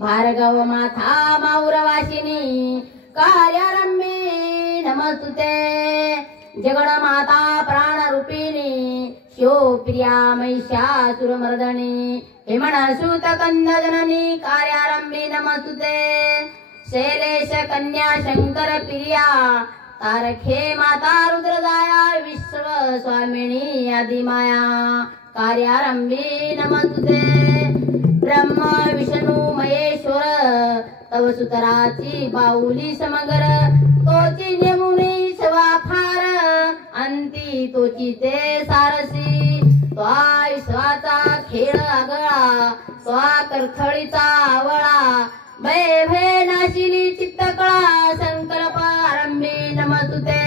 भार्गव माथा माउरवासिनी कार्यारंभे नमस्तुते जगण माता प्राण रूपिणी शिवप्रिया महिषासुरमर्दनी हिमणसूत कंद जननी कार्यारंभे नमस्तुते शैलेश कन्या शंकर प्रिया तारखे माता रुद्रदाया विश्व स्वामिनी आदिमाया कार्यारंभे नमस्तुते ब्रह्म विष्णु महेश्वर तव सुतराची बाहुली समगर तोची नेमुनी सवाफार अंती तोची ते सारसी त्वा विश्वाचा खेळ आगळा त्वा करथळीचा आवळा भय भय नाशिली चित्तकळा संकल्प आरंभे नमस्तुते।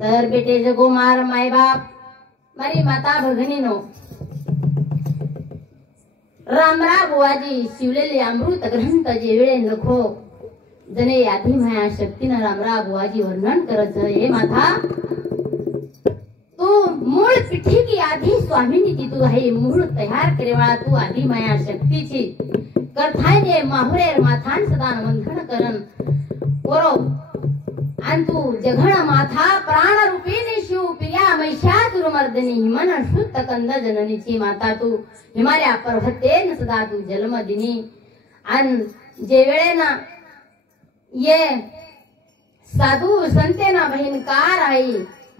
तर बेटे जगोमार माय बाप मारी माता भगिनीनो रामरा बुवाजी शिवलेले अमृत ग्रंथ जे वेळे नखो जने आधी माया शक्तीनं रामरा बुवाजी वर्णन करत हे माता तू मूळ पिठी की आधी स्वामीनी ती तू आहे मूळ तयार करेवाळा तू आधी माया शक्तीची करथायने माहुरेर माथान सदा मंथन करन कोरो आणि तू जघण माथा प्राण रूपिणी शिव प्रिया महिषासुरमर्दिनी हिमन शुद्ध कंद जननीची माता तू हिमालया पर्वतेन सदा तू जन्मदिनी आणि जे वेळेना ये साधू संतेना भयंकार आई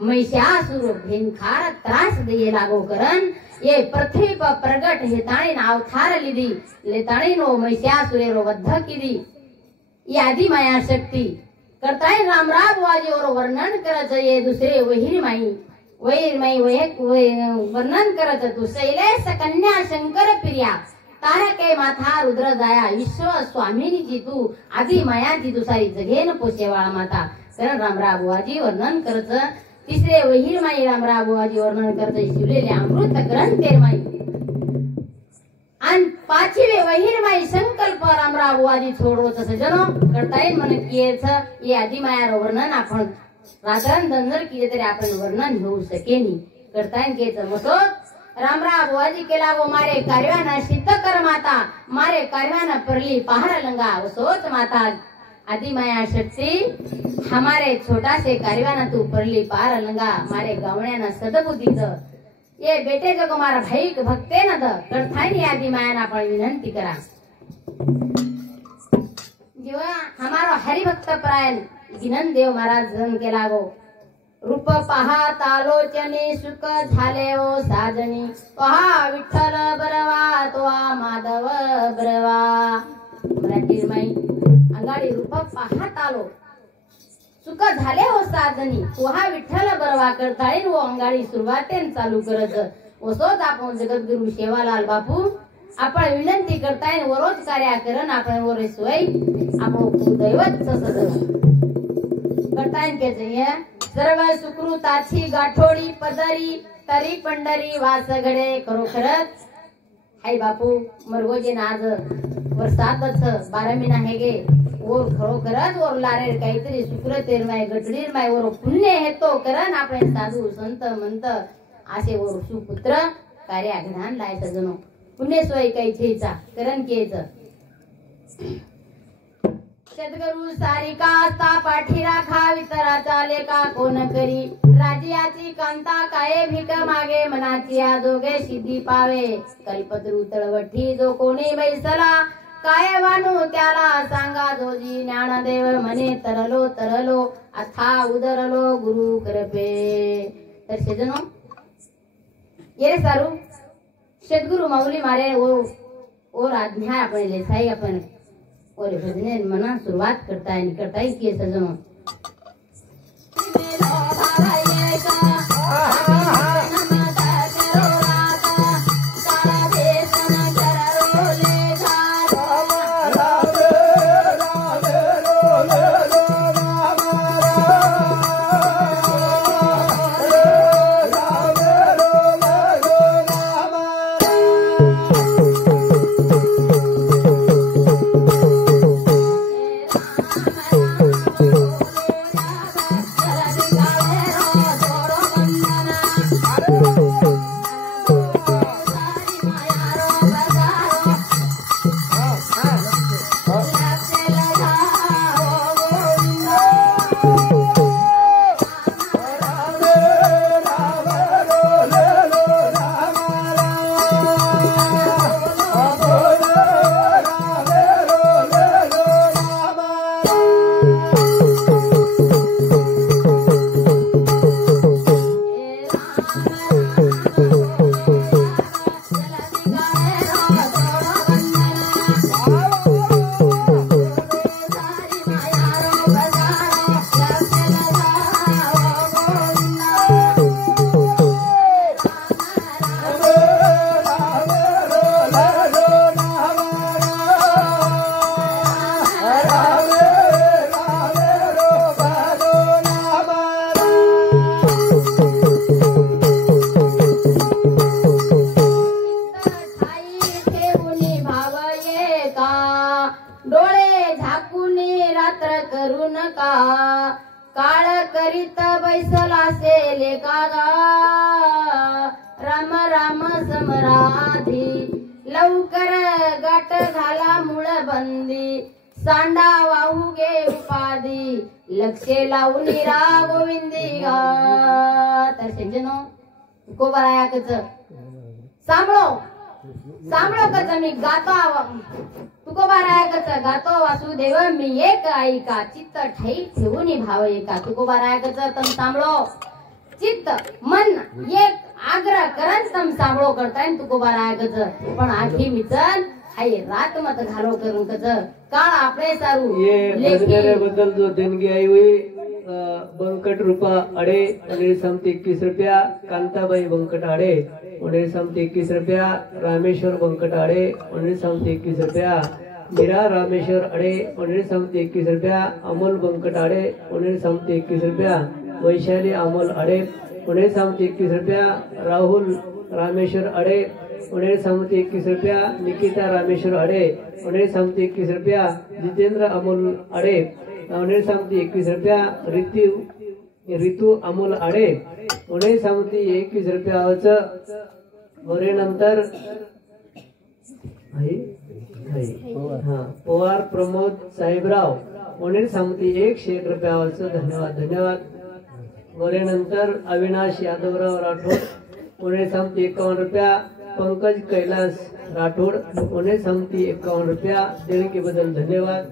महिषासुर भयंकार त्रास दे लागो करन ये पृथ्वी पर प्रगट हे ताणी अवतार लिदी ले ताणी नो महिषासुरेरो वध किदी ये आदि माया शक्ती करताय रामरा बुवाजी और वर्णन करत ये दुसरे वहीर माई वर्णन करत तू शैलेश कन्या शंकर प्रिया तारके माथा रुद्र जाया विश्व स्वामिनीची तू आधी मायाची तू सारी जगेन पोसेवाळा माता कारण रामराव बुवाजी वर्णन करत तिसरे वहीरमाई रामराव बुवाजी वर्णन करत शिवलेले अमृत ग्रंथ तेरमाई आणि पाचवे वहीरमाई संकल्प रामराव बुवाजी छोडवत सजनो करता येईल म्हणून कियेच हे आधी माया वर्णन आपण रातन दंजर किये तरी आपण वर्णन होऊ सकेनी करता येईल केच मसो रामराव बुवाजी केला वो मारे कार्याना सिद्ध कर माता मारे कार्याना परली पहाड़ लंगा वो सोच माता आदि माया शक्ति हमारे छोटा से कार्यवाना तू परली पार लंगा मारे गावण्याना सदबुद्धीच ये बेटे जो मारा भाई भक्ते न द करथानी आदि माया ना पण विनंती करा जेव्हा हमारो हरिभक्त प्रायण विनंत देव महाराज जन केला गो रूप पहा तालोचनी सुख झाले ओ साजनी पहा विठ्ठल बरवा तो माधव बरवा मराठी माई अंगाडी रूप पाहत आलो सुख झाले हो साधनी तुहा विठ्ठल बरवा करताळी वो अंगाडी सुरुवातेन चालू करत ओसोच आपण जगद्गुरु सेवालाल बापू आपण विनंती करताय वरोज कार्य करण आपण वरे सोय आपण दैवत ससद करताय के सर्व सुकृताची गाठोडी पदरी तरी पंढरी वास घडे खरोखरच हाय बापू मरगोजे आज वर्षातच 12 महिना हे गे और खरोखरच और लारे काहीतरी शुक्र तेरमाय गटडीर माय और पुण्य हेतो करण आपण साधू संत मंत असे और सुपुत्र कार्य घडान लाय सजनो पुण्य सोय काही छेचा करण केच सद्गुरु सारिका ता पाठी राखा वितरा चाले का कोण करी राज्याची कांता काय भीक मागे मनाची आजोगे सिद्धी पावे कल्पतरू तळवठी जो कोणी बैसला काय वाणू त्याला सांगा जोजी ज्ञानदेव म्हणे तरलो तरलो अथा उदरलो गुरु कृपे तर सजनो ये सारू सद्गुरु माऊली मारे और आज्ञा आपण लेसाई आपण और भजने मना शुरुआत करता है कि सजनो गातो वासुदेव मी एक ऐका चित्त ठाई ठेवून भाव एका तुकोबा रायाकच तम सांभळो चित्त मन एक आग्रह करन तम सांभळो करताय तुकोबा रायाकच पण आखी मिचन हाय रात मत घालो करून कच काळ आपले सारू ये भजनेरे बद्दल जो देणगी आई हुई बंकट रूपा अडे उन्हें समती 21 रुपया। कांताबाई बंकट अडे उन्हें समती 21 रुपया। रामेश्वर बंकट अडे उन्हें समती 21 रुपया। मीरा रामेश्वर अडे उन्हें समती 21 रुपया। अमोल बंकट अडे उन्हें समती 21 रुपया। वैशाली अमोल अडे उन्हें समती 21 रुपया। राहुल रामेश्वर अडे उन्हें समती 21 रुपया। निकिता रामेश्वर अडे उन्हें समती 21 रुपया। जितेंद्र अमोल अडे उन्हें समती 21 रुपया। ऋतू अमोल अडे उन्हें समती 21 रुपया। वरे नंतर पवार प्रमोद साहेबराव उन्हें समती 101 रुपया। धन्यवाद धन्यवाद। वरे नंतर अविनाश यादवराव राठोड उन्हें समती 51 रुपया। पंकज कैलास राठोड उन्हें समती 51 रुपया। देणगी बदल धन्यवाद।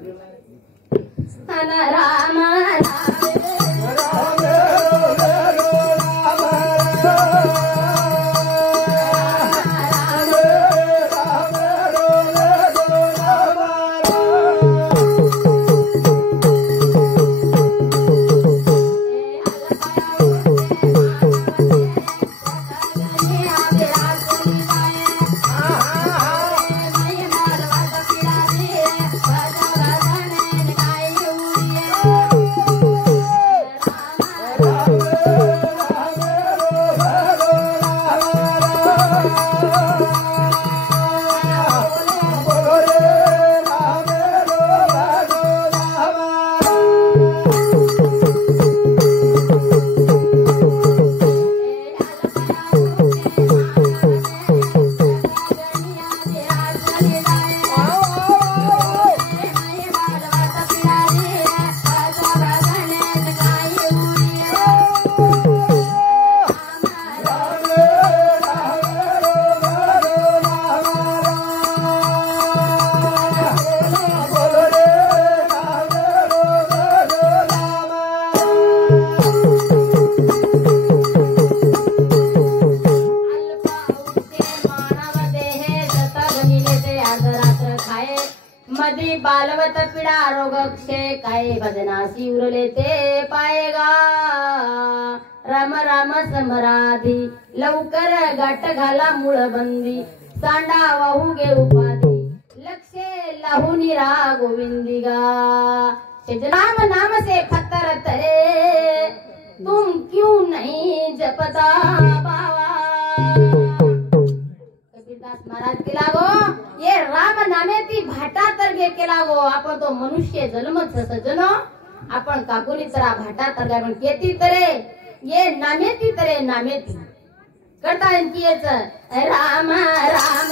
मधी बालवत पिडा रोग क्षय काय भजनासी उरले ते पाएगा। राम राम समराधी लवकर गाठ घाला मूळ बंदी। सांडा वाहू गे उपाधी लक्षे लाहू निरा गोविंदिगा। राम नाम से खतर तरे तुम क्यों नहीं जपता बाबा। महाराज केला गो ये राम नामेती भाटा तरगे केला गो। आपण तो मनुष्य जन्मच सजनो आपण काकुली तरा भाटा तरगा पण केती तरे ये नामेती तरे नामेती करता इंकीच राम राम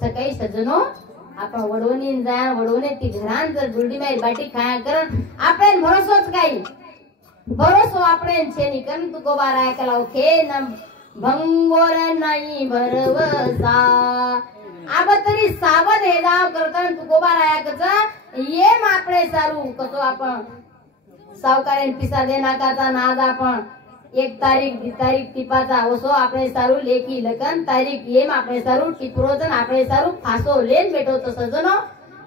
सकाळी सजनो आपण वडवणी जा वडवणे ती घरान जर बुलडी माई बाटी खाया कर आपण भरोसोच काही भरोसो आपण छेनी कन तू गोबारा केला ओके न भंगोर नाही भरवसा। आब तरी सावध हे जाव करतन तू गोबारा कच ये मापळे सारू कसो आपण सावकारेन पिसा देना काचा नाद आपण 1 तारीख 2 तारीख टिपाचा ओसो आपणे सारू लेखी लखन तारीख येम आपणे सारू टिपरोजन आपणे सारू फासो लेन बेटो तो सजनो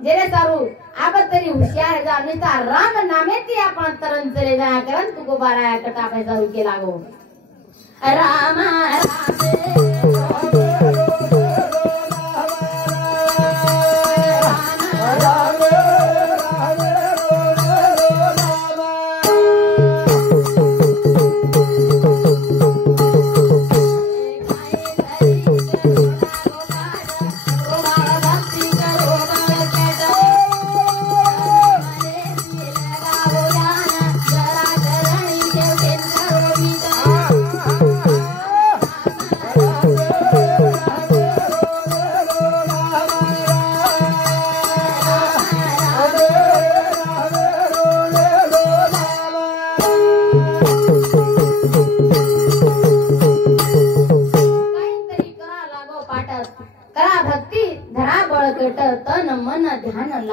जेरे सारू आब तरी हुशियार जा निता राम नामे ती आपण तरन चले जा करन तू गोबारा कट आपणे सारू के लागो राम राम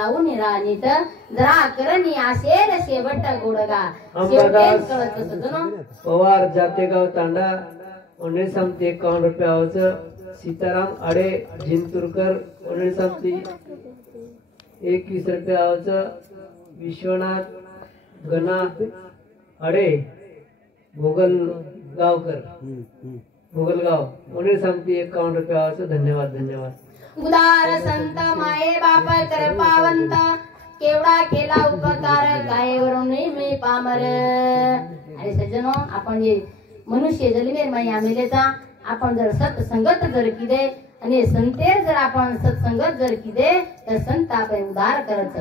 लावून राणीत जरा करणी असेल शेवट गोडगा अंबादास कळत सजनो पवार जातेगाव तांडा 1951 रुपयाचं सीताराम आडे जिंतूरकर 1921 रुपयाचं विश्वनाथ गणा आडे भोगलगावकर भोगलगाव 1951 रुपयाचं धन्यवाद धन्यवाद उदार संत माये बाप कृपावंत केवढा केला उपकार कायवरून मी पामर आणि सज्जनो आपण जे मनुष्य जन्मे माया मेलेचा आपण जर सत्संगत जर किदे आणि संतेर जर आपण सत्संगत जर किदे तर संत आपण उदार करत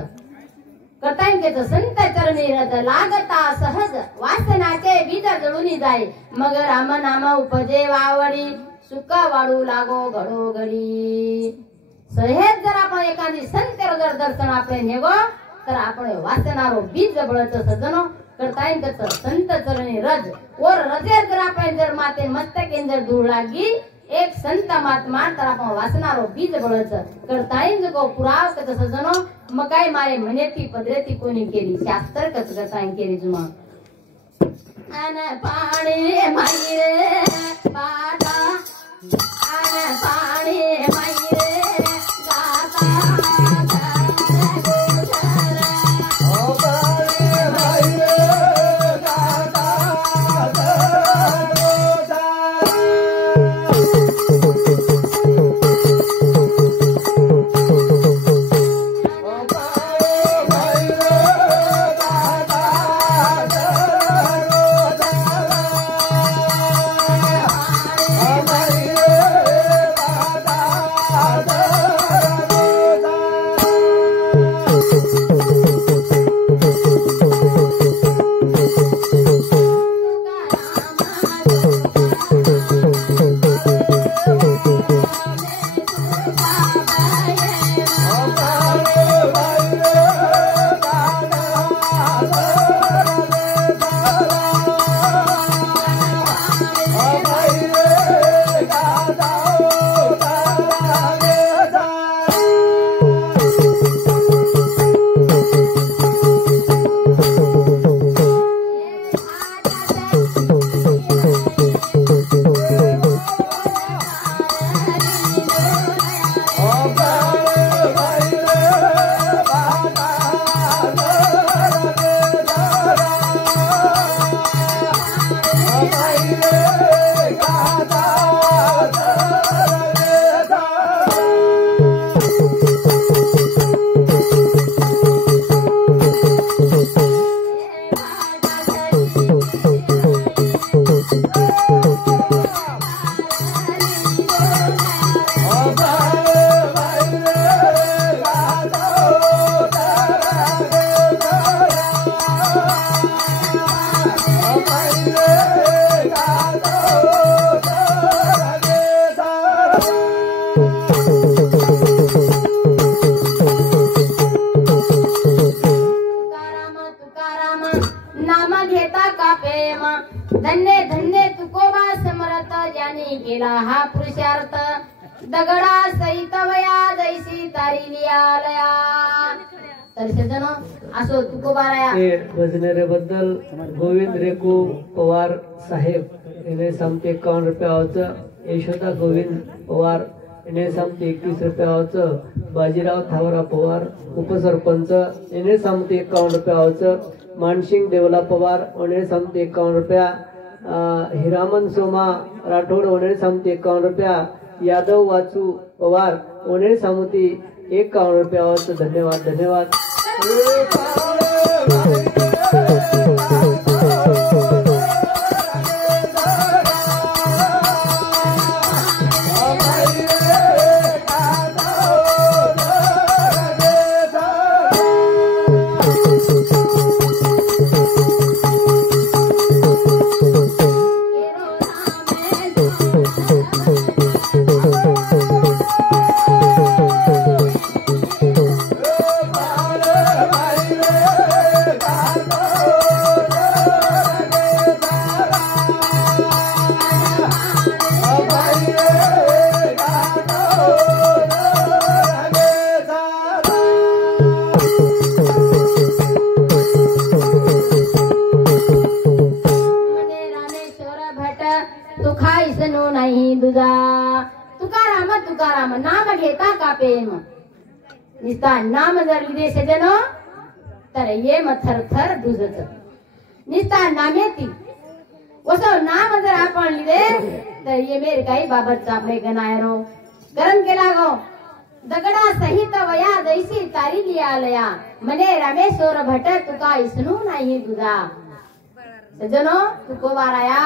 करतांकेच संत चरणी रथ लागता सहज वासनाचे बीज जळून जाय मग राम नाम उपजे वावडी सुख वाढू लागो घडो घडी सहेज जर आपण एखादी संतेर जर दर्शन आपण नेगो तर आपण वासनारो बीज बळत सजनो करतांकेच संत चरणी रज और रजे जर आपण जर माते मस्तके जर धूळ लागी एक संत महात्मा तर आपण वासनारो बीज बळच करतांज को पुराव कत सजनो मग काय मारे म्हणेती पदरेती कोणी केली शास्त्र कत करतांग केली जुमा अन पाणी माईरे पाटा अन पाणी माईरे गाता धन्य धन्य तुकोबा समर्थ ज्याने केला हा पुरुषार्थ दगडा सहित वया जैसी तारिली आलया तर सजनो असो तुकोबाराया ते भजनेरे बद्दल गोविंद रेकू पवार साहेब इन्हें सामते 51 रुपयाचं यशोदा गोविंद पवार इन्हें सामते 21 रुपयाचं बाजीराव थावरा पवार उपसरपंच इन्हें सामते 51 रुपयाचं मानसिंग देवला पवार उन्हें सामते 51 रुपया हिरामन सोमा राठोड उन्हें सामते 51 रुपया यादव वाचू पवार उन्हें सामती 51 रुपयाचं धन्यवाद धन्यवाद Hey! नाही दुजा. तुकाराम तुकाराम नाम घेता का प्रेम. निस्ता नाम जर लिदे सजनो तर ये थर थर दुजत. निस्ता नामेती वसो नाम जर आपण लिदे तर ये मेरे काही बाबतचा आपले गणायरो गरम केला गो. दगडा सहित वया दैसी तारी लिया लया मने रामेश्वर भट तुका इसनू नाही तुझा. सजनो तुको वाराया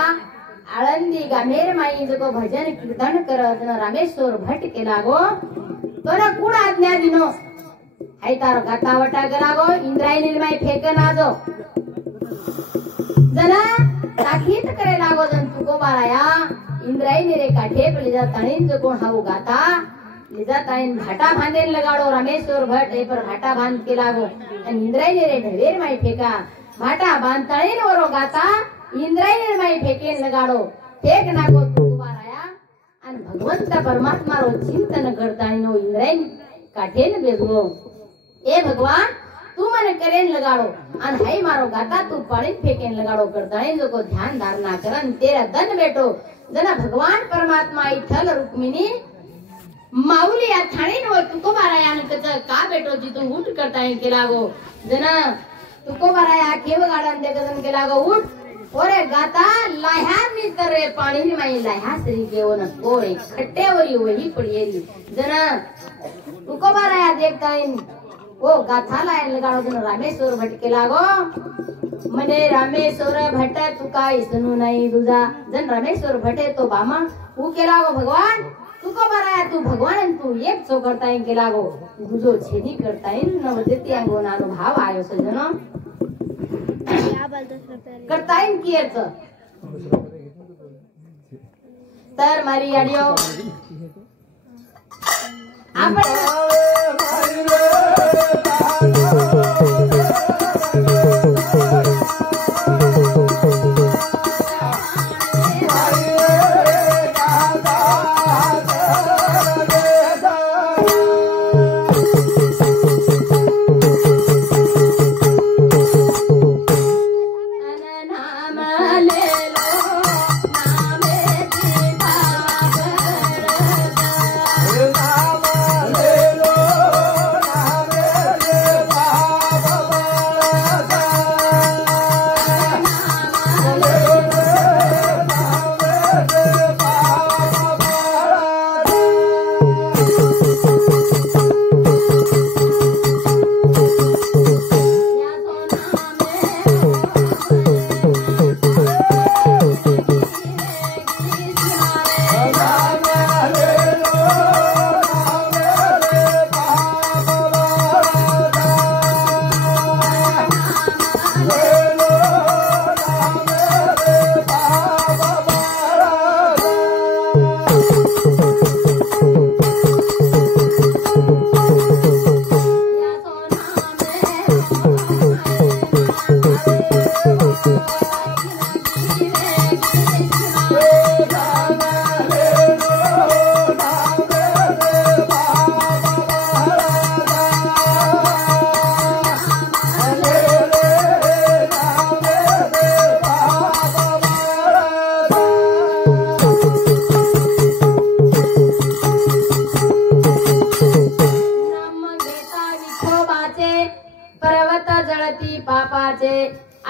आळंदी गामेर माई जको भजन कीर्तन करत न रामेश्वर भट केला गो. तोरा कुण आज्ञा दिनो हाय तारो गाता वटा करा गो. इंद्रायणी निर्माय फेकन आजो जना ताकीत करे लागो. जन तुको वाराया इंद्रायणी रे काठे पलिजा तणीन जो कोण हाऊ गाता लिजा ताईन घाटा बांधेन लगाडो. रामेश्वर भट ए पर घाटा बांध के लागो आणि इंद्रायणी रे ढवेर माई फेका घाटा बांध तणीन वरो गाता इंद्रायणी माई फेकेन लगाडो. फेक नागो तुको वाराया आणि भगवंत परमात्मा रो चिंतन करतानी नो इंद्रायणी काठेन बेसगो. ए भगवान तू મને કરેન લગાડો અને હઈ મારો ગાતા તું પાણી ફેકેન લગાડો કરતાણી જો કો ધ્યાન ધારણા કરન તેરા ધન બેટો. जना भगवान परमात्मा इथल रुक्मिणी माऊली या ठाणीन व तुको बाराया कच का बेटो जी तू उठ करताय केला गो. जना तुको बाराया केव गाडन दे गजन केला गो. उठ ओरे गाता लाह्या मी तरे पाणी नि माई लाह्या सरी केव न कोळे खट्टेवरी वही पडियेली. जना तुको बाराया देखताईन ओ गाथा लायन लगाडो. जन रामेश्वर भट केला गो मने रामेश्वर भट तुका इसनू नाही तुझा. जन रामेश्वर भटे तो बामा ऊ केला गो भगवान तुको बराया तू भगवान तू एक चो करताय केला गो. तुझो छेदी करताय नवदेती अंगो नानो भाव आयो सजनो करताय कियच तर मारी आडियो आपण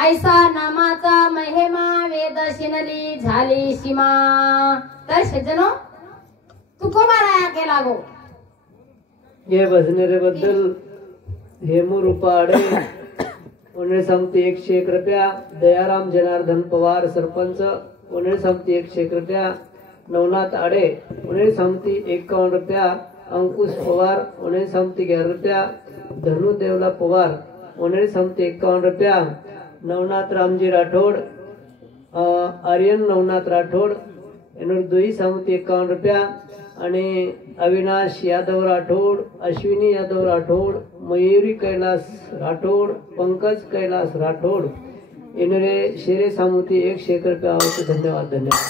ऐसा नामाचा महिमा वेद शिनली झाली सीमा. तर सज्जनो तुकोबाराया केला गो. हे भजनेरे बद्दल हेमू रुपाडे उन्हें समती 101 रुपया. दयाराम जनार्दन पवार सरपंच उन्हें समती 101 रुपया. नवनाथ आडे उन्हें समती 51 रुपया. अंकुश पवार उन्हें समती 11 रुपया. धनु देवला पवार उन्हें समती 51 रुपया. नवनाथ रामजी राठोड आर्यन नवनाथ राठोड एनोर दुई समती 51 रुपया. आणि अविनाश यादव राठोड, अश्विनी यादव राठोड, मयूरी कैलास राठोड, पंकज कैलास राठोड इनरे शेरे सामुती 101 रुपया. धन्यवाद धन्यवाद.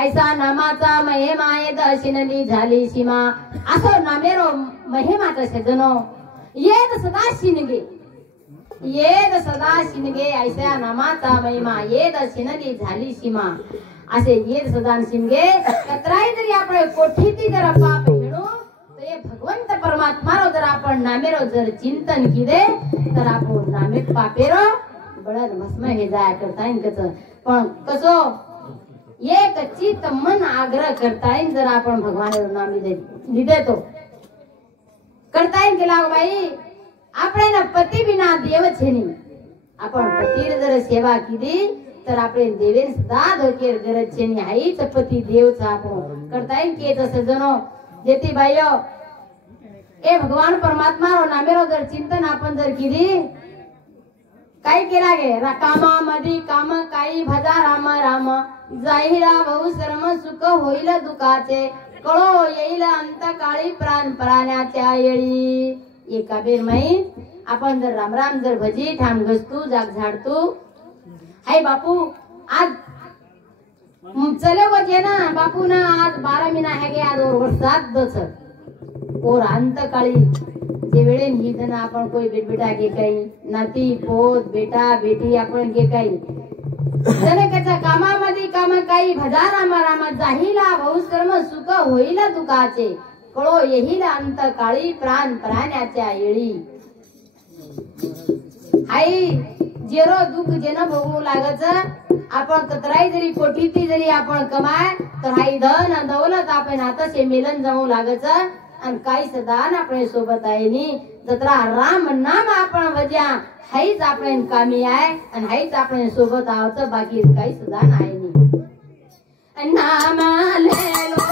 ऐसा नामाचा महिमा दर्शनली झाली सीमा असो नामेरो महिमाचा सजनो येद सदा शिनगे येद सदा शिनगे ऐसा नामाचा महिमा येद शिनली झाली सीमा असे येद सदा शिनगे कतराई जरी आपण कोठीती जर पाप हेणू तर हे भगवंत परमात्मारो जर आपण नामेरो जर चिंतन किदे तर आपण नामे पापेरो बळद भस्म हे जाय करता येईन पण कसो एक चित्त मन आग्रह करता येईन जर आपण भगवान नाम लिदे तो करता येईन केला बाई આપણે પતિ વિના દેવ છે ની आपण पतीर जर सेवा केली तर આપણે देवेन सदा धोकेर गरज છે ની हाईच पती देव चा आपण करता येईन के तसं जनो जेती बायो ए भगवान परमात्मा रो नामेरो जर चिंतन आपण जर केली काय केला गे कामा मधी काम काही भजा राम राम जाहिरा बहु श्रम सुख होईल दुखाचे कळो येईल अंत काळी प्राण प्राण्याच्या येळी एका बेर माई आपण जर राम राम जर भजी ठाम घसतू जाग झाडतू हाय बापू आज चले वजे ना बापू ना आज 12 महिना है गे आज और वर्षात दस और अंत काळी जे वेळेन ही जण आपण कोई बेटा गे काही नाती पोत बेटा बेटी आपण गे काही जनकेचा कामामध्ये काम काही भजा राम राम जाहिला बहुश्रम सुख होईल दुखाचे कळो येईल अंत काळी प्राण प्राण्याच्या येळी आई जेरो दुःख जेन भोगू लागच आपण कतराई जरी कोटीती जरी आपण कमाय तर हाई धन दौलत आपण आता से मिलन जाऊ लागच आणि काही सदान आपण सोबत आहे नी जत्रा राम नाम आपण वज्या हाईच आपण कामी आहे आणि हाईच आपण सोबत आहोत बाकी काही सदान आहे नी नाम लेलो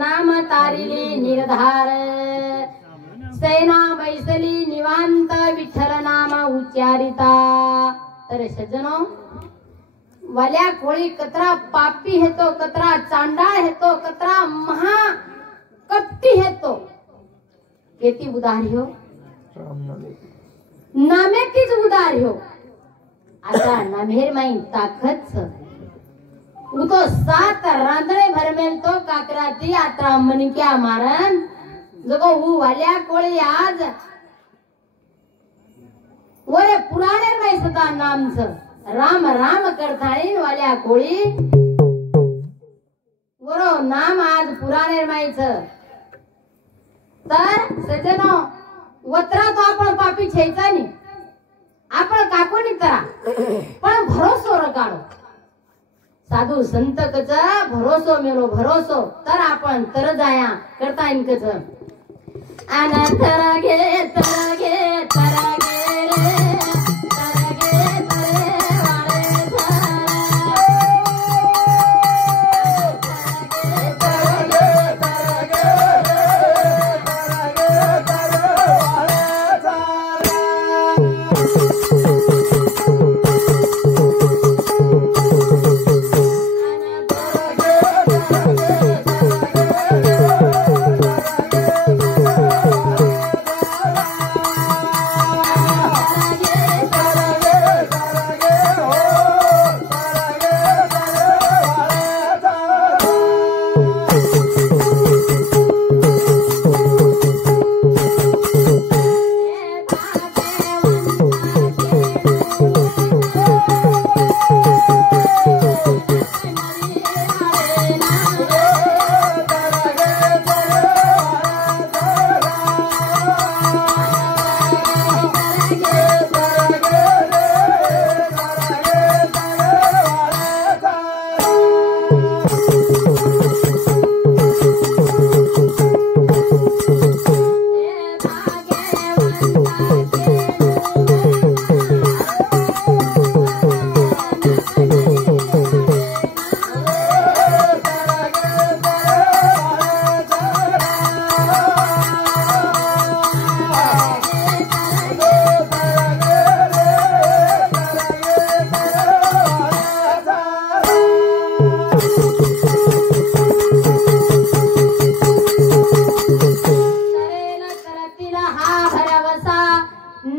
नाम तारिली निर्धार सेना बैसली निवांत विठ्ठल नाम उच्चारिता तर सज्जनो वाल्या कोळी कतरा पापी हेतो, कतरा चांडाळ हेतो, कतरा महा कपटी हेतो. केती उदारी हो, नामेतीच उदारी हो. आता नमेर माई ताकद छ. उतो 7 रांदळे भरमेल तो काकराती आत्रा मनक्या मारन. जगो हु वाल्या कोळी आज वरे पुराणे माई सदा नाम छ. राम राम करताळीन वाल्या कोळी वरो नाम आज पुराणे माई छ. तर सजनो वत्रा तो आपण पापी छेचा नी आपण काकोनी तरा पण भरोसो रकाडो. साधू संत कच भरोसो मेलो भरोसो तर आपण तर जाया करता इन कच आना तरगे तरगे तरगे रे तरगे तरे वाळे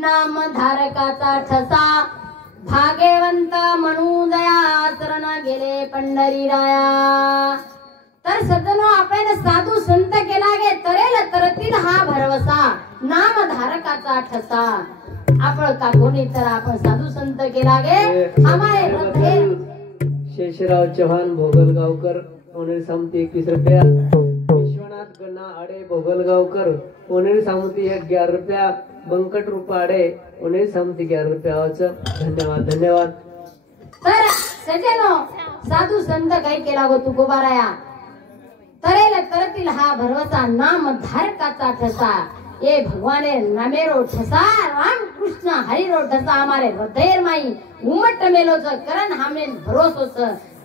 नामधारकाचा ठसा भाग्यवंत म्हणू दया चरण गेले पंढरी राया. तर सज्जनो आपण साधू संत केला गे तरेल तरतील हा भरवसा नामधारकाचा ठसा. आपण काकोनी तर आपण साधू संत केला गे हमारे हृदय. शेषराव चव्हाण भोगलगावकर उन्हें सामती 21 रुपया. विश्वनाथ गन्ना अडे भोगलगावकर उन्हें सामती 11 रुपया. बंकट रुपाडे उन्हें सामती 11 रुपया. धन्यवाद धन्यवाद. तर सजनो साधू संत काही केला गो तू गोबाराया तरेल तरतील हा भरवसा नामधारकाचा ठसा. ये भगवाने नामेरो ठसा राम कृष्ण हरिरो ठसा हमारे हृदय माई उमट मेलोच करण हमें भरोसोच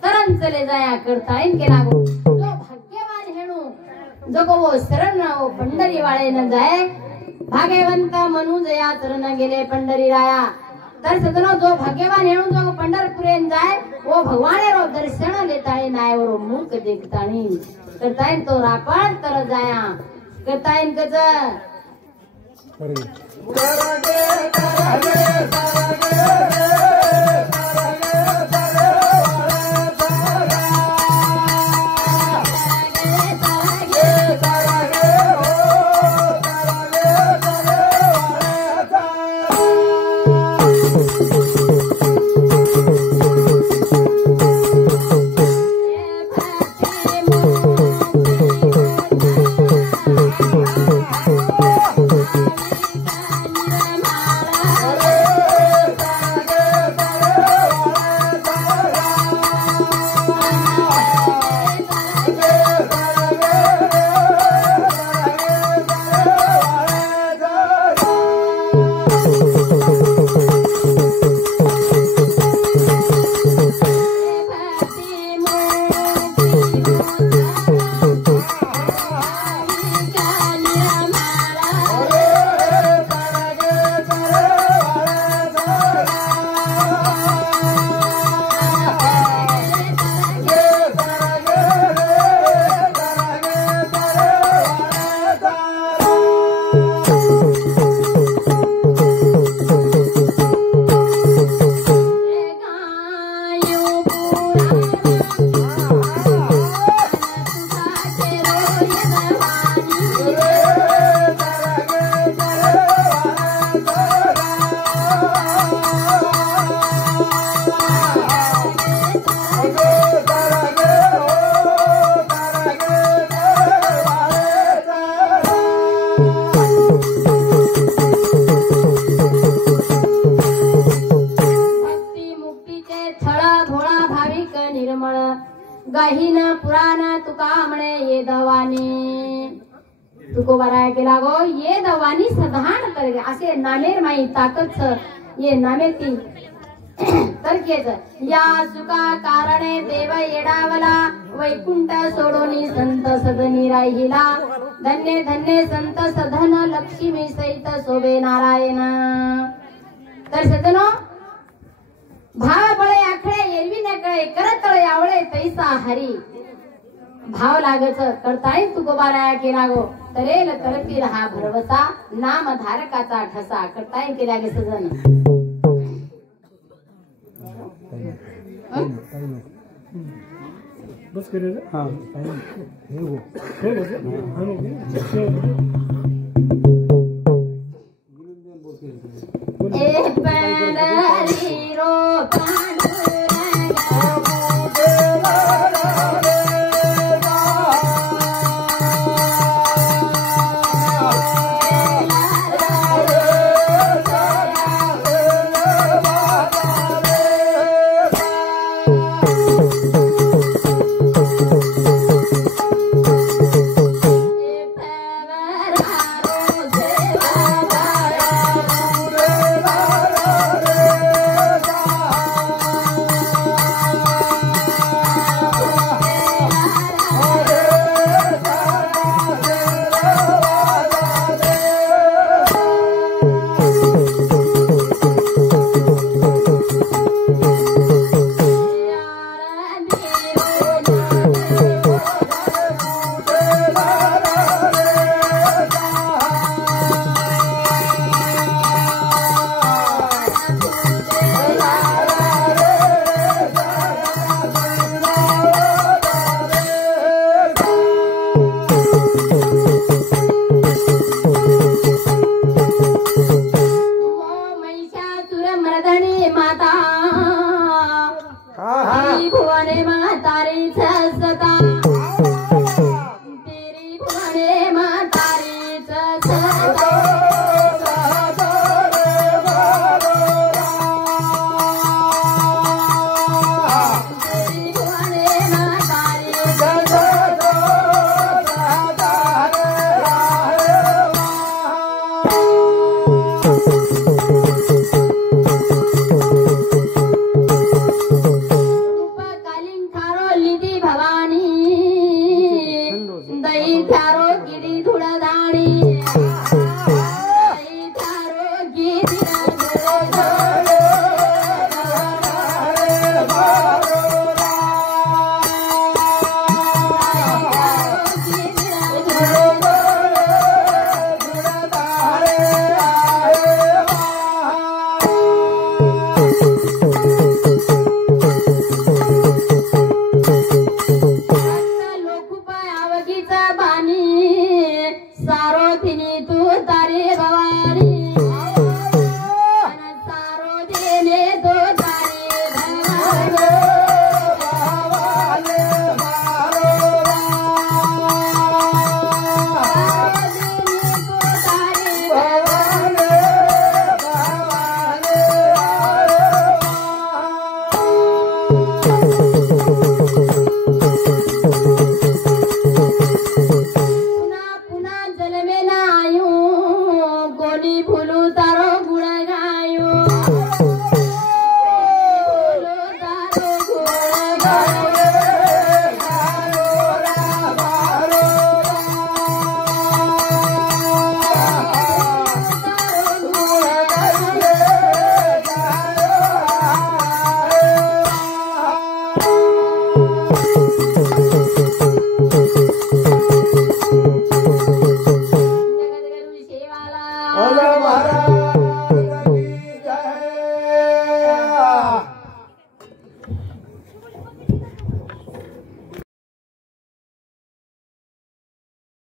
तरन चले जाया करता इन केला गो. जो भाग्यवान हेणू जगो वो शरण वो पंढरी वाळे न जाय भाग्यवंत म्हणू जया चरण गेले पंढरी राया. तर सजनो जो भाग्यवान हेणू जो पंढरपुरेन जाय वो भगवाने रो दर्शन लेताळी नायवरो मुख देखताणी करतायन तो रापण तर जाया करतायन कज राहीन पुराण तुका म्हणे ये दवानी तुकोबाराया केला गो ये दवानी सधान कर असे नामेर माई ताकद ये नामे ती तरकेच या सुका कारणे देव येडावला वैकुंठ सोडोनी संत सदनी राहिला धन्य धन्य संत सधन लक्ष्मी सहित शोभे नारायण तर सदनो भाव बळे आखळे एरवी न कळे करतळे आवळे तैसा हरी भाव लागच करताय तुकोबाराया केला गो तरेल करतील हा भरवसा नाम धारकाचा ठसा करताय केला गे सजन बस करे हाँ एक पैंडली रो